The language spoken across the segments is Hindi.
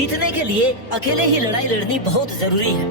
जीतने के लिए अकेले ही लड़ाई लड़नी बहुत जरूरी है।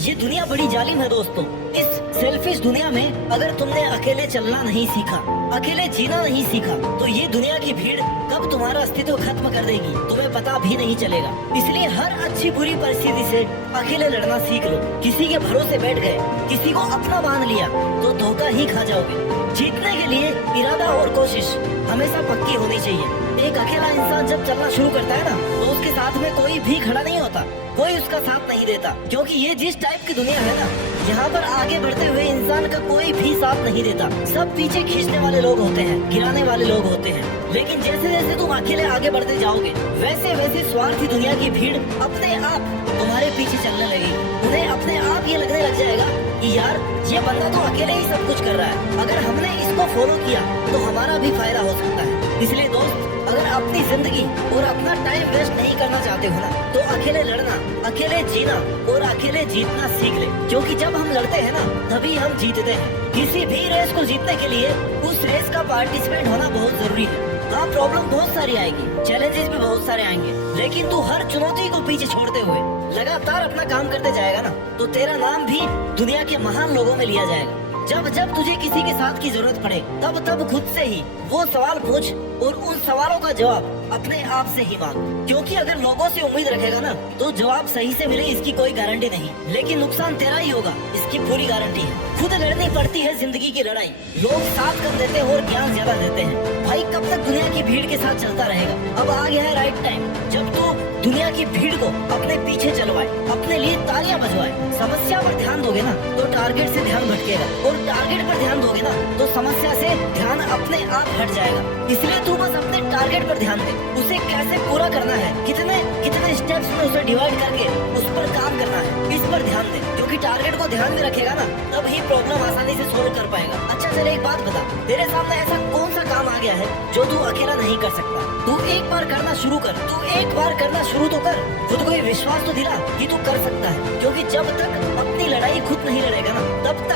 ये दुनिया बड़ी जालिम है दोस्तों। इस सेल्फिश दुनिया में अगर तुमने अकेले चलना नहीं सीखा, अकेले जीना नहीं सीखा, तो ये दुनिया की भीड़ कब तुम्हारा अस्तित्व खत्म कर देगी तुम्हें पता भी नहीं चलेगा। इसलिए हर अच्छी बुरी परिस्थिति से अकेले लड़ना सीख लो। किसी के भरोसे बैठ गए, किसी को अपना मान लिया तो धोखा ही खा जाओगे। जीतने के लिए इरादा और कोशिश हमेशा पक्की होनी चाहिए। एक अकेला इंसान जब चलना शुरू करता है ना, तो उसके साथ में कोई भी खड़ा नहीं होता, कोई उसका साथ नहीं देता। क्योंकि ये जिस टाइप की दुनिया है ना, यहाँ पर आगे बढ़ते हुए इंसान का कोई भी साथ नहीं देता। सब पीछे खींचने वाले लोग होते हैं, गिराने वाले लोग होते हैं। लेकिन जैसे जैसे तुम अकेले आगे बढ़ते जाओगे, वैसे वैसे स्वार्थी दुनिया की भीड़ अपने आप तुम्हारे पीछे चलने लगेगी। उन्हें अपने आप ये लगने लग जाएगा कि यार ये बंदा तो अकेले ही सब कुछ कर रहा है, अगर हमने इसको फॉलो किया तो हमारा भी फायदा हो सकता है। इसलिए दोस्त, अगर अपनी जिंदगी और अपना टाइम वेस्ट नहीं करना चाहते हो ना, तो अकेले लड़ना, अकेले जीना और अकेले जीतना सीख ले। क्योंकि जब हम लड़ते हैं ना, तभी हम जीतते हैं। किसी भी रेस को जीतने के लिए उस रेस का पार्टिसिपेंट होना बहुत जरूरी है। हाँ, प्रॉब्लम बहुत सारी आएगी, चैलेंजेस भी बहुत सारे आएंगे, लेकिन तू हर चुनौती को पीछे छोड़ते हुए लगातार अपना काम करते जाएगा ना, तो तेरा नाम भी दुनिया के महान लोगों में लिया जाएगा। जब जब तुझे किसी के साथ की जरूरत पड़े, तब तब खुद से ही वो सवाल पूछ और उन सवालों का जवाब अपने आप से ही मांग। क्योंकि अगर लोगों से उम्मीद रखेगा ना, तो जवाब सही से मिले इसकी कोई गारंटी नहीं, लेकिन नुकसान तेरा ही होगा, इसकी पूरी गारंटी है। खुद लड़नी पड़ती है जिंदगी की लड़ाई। लोग साथ कम देते हैं और ज्ञान ज्यादा देते हैं। भाई, कब तक दुनिया की भीड़ के साथ चलता रहेगा? अब आ गया है राइट टाइम, जब तू दुनिया की भीड़ को अपने पीछे चलवाए, अपने लिए तालियां बजवाए। समस्या पर ध्यान दोगे ना, तो टारगेट से ध्यान भटकेगा, और टारगेट पर ध्यान दोगे ना, तो समस्या से ध्यान अपने आप हट जाएगा। इसलिए तू बस अपने टारगेट पर ध्यान दे, उसे कैसे पूरा करना है, कितने कितने स्टेप्स में उसे डिवाइड करके उस पर काम करना है, इस पर ध्यान दे। क्योंकि टारगेट को ध्यान में रखेगा ना, तब ही प्रॉब्लम आसानी से सोल्व कर पाएगा। अच्छा चले, एक बात बता, तेरे सामने ऐसा कौन सा काम आ गया है जो तू अकेला नहीं कर सकता? तू एक बार करना शुरू कर, तू एक बार करना शुरू तो कर। खुद को ये विश्वास तो दिला कि तू कर सकता है। क्योंकि जब तक अपनी लड़ाई खुद नहीं लड़ेगा ना, तब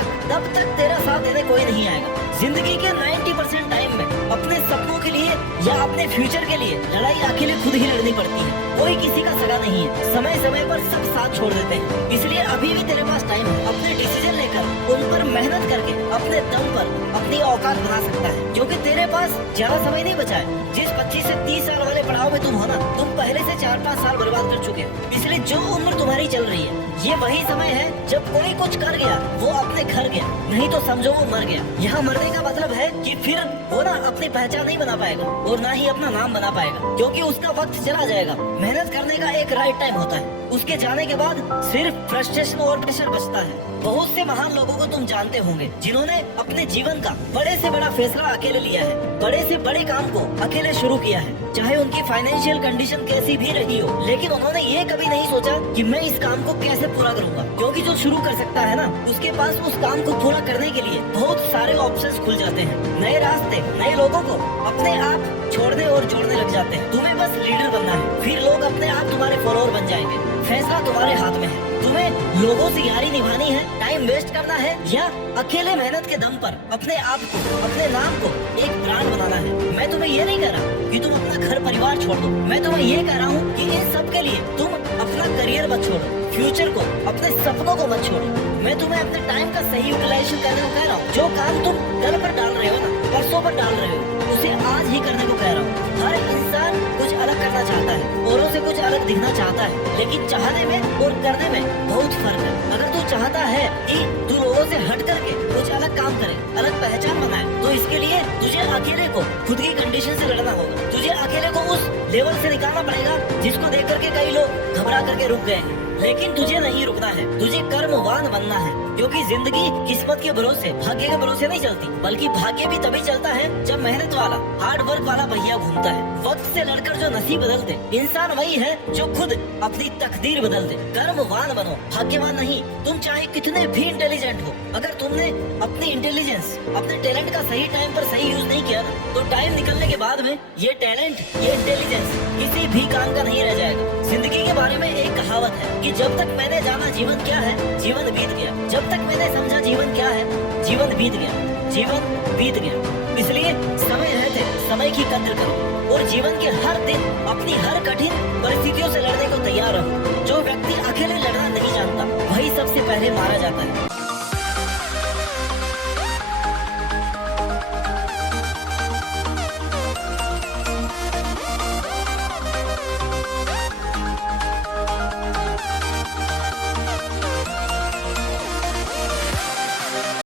तक तेरा साथ देने कोई नहीं आएगा। जिंदगी के 90% टाइम में अपने सपनों के लिए या अपने फ्यूचर के लिए लड़ाई अकेले खुद ही लड़नी पड़ती है। कोई किसी का सगा नहीं है, समय समय पर सब साथ छोड़ देते हैं। इसलिए अभी भी तेरे पास टाइम है, अपने डिसीजन लेकर उन पर मेहनत करके अपने दम पर अपनी औकात बना सकता है। क्योंकि तेरे पास ज्यादा समय नहीं बचा है। जिस 25 से 30 साल वाले पड़ाव में तुम हो ना, तुम पहले से 4-5 साल बर्बाद कर चुके हो। इसलिए जो उम्र तुम्हारी चल रही है, ये वही समय है जब कोई कुछ कर गया वो अपने घर गया, नहीं तो समझो वो मर गया। यहाँ मरने का मतलब है कि फिर वो ना अपनी पहचान नहीं बना पाएगा और ना ही अपना नाम बना पाएगा, क्योंकि उसका वक्त चला जाएगा। मेहनत करने का एक राइट टाइम होता है, उसके जाने के बाद सिर्फ फ्रस्ट्रेशन और प्रेशर बचता है। बहुत से महान लोगों को तुम जानते होंगे जिन्होंने अपने जीवन का बड़े से बड़ा फैसला अकेले लिया है, बड़े से बड़े काम को अकेले शुरू किया है, चाहे उनकी फाइनेंशियल कंडीशन कैसी भी रही हो। लेकिन उन्होंने ये कभी नहीं सोचा कि मैं इस काम को कैसे पूरा करूंगा। क्योंकि जो शुरू कर सकता है ना, उसके पास उस काम को पूरा करने के लिए बहुत सारे ऑप्शंस खुल जाते हैं। नए रास्ते नए लोगों को अपने आप छोड़ने और जोड़ने लग जाते हैं। तुम्हें बस लीडर बनना है, फिर लोग अपने आप तुम्हारे फॉलोअर बन जाएंगे। फैसला तुम्हारे हाथ में है। तुम्हें लोगों से यारी निभानी है, टाइम वेस्ट करना है, या अकेले मेहनत के दम पर अपने आप को, अपने नाम को एक ब्रांड बनाना है। मैं तुम्हें ये नहीं कह रहा कि तुम अपना घर परिवार छोड़ दो, मैं तुम्हें ये कह रहा हूँ कि इन सब के लिए तुम अपना करियर मत छोड़ो, फ्यूचर को, अपने सपनों को मत छोड़ो। मैं तुम्हें अपने टाइम का सही यूटिलाइजेशन करने को कह रहा हूँ। जो काम तुम कल पर डाल रहे हो ना, परसों पर डाल रहे हो, उसे आज ही करने को कह रहा हूँ। हर इंसान कुछ अलग करना चाहता है, औरों से कुछ अलग दिखना चाहता है, लेकिन चाहने में और करने में बहुत फर्क है। अगर तू चाहता है कि तू लोगों से हट करके कुछ अलग काम करे, अलग पहचान बनाए, तो इसके लिए तुझे अकेले को खुद की कंडीशन से लड़ना होगा। तुझे अकेले को उस लेवल से निकालना पड़ेगा जिसको देख करके कई लोग घबरा करके रुक गए हैं। लेकिन तुझे नहीं रुकना है, तुझे कर्मवान बनना है। क्योंकि जिंदगी किस्मत के भरोसे, भाग्य के भरोसे नहीं चलती, बल्कि भाग्य भी तभी चलता है जब मेहनत वाला, हार्ड वर्क वाला भैया घूमता है। वक्त से लड़कर जो नसीब बदल दे, इंसान वही है जो खुद अपनी तकदीर बदल दे। कर्मवान बनो, भाग्यवान नहीं। तुम चाहे कितने भी इंटेलिजेंट हो, अगर तुमने अपनी इंटेलिजेंस, अपने टैलेंट का सही टाइम पर सही यूज नहीं किया ना, तो टाइम निकलने के बाद में ये टैलेंट, ये इंटेलिजेंस किसी भी काम का नहीं रह जाएगा। जिंदगी के बारे में एक कहावत है कि जब तक मैंने जाना जीवन क्या है, जीवन बीत गया। जब तक मैंने समझा जीवन क्या है, जीवन बीत गया, जीवन बीत गया। इसलिए समय रहते समय की कद्र करो और जीवन के हर दिन अपनी हर कठिन परिस्थितियों से लड़ने को व्यक्ति अकेले लड़ना नहीं जानता वही सबसे पहले मारा जाता है।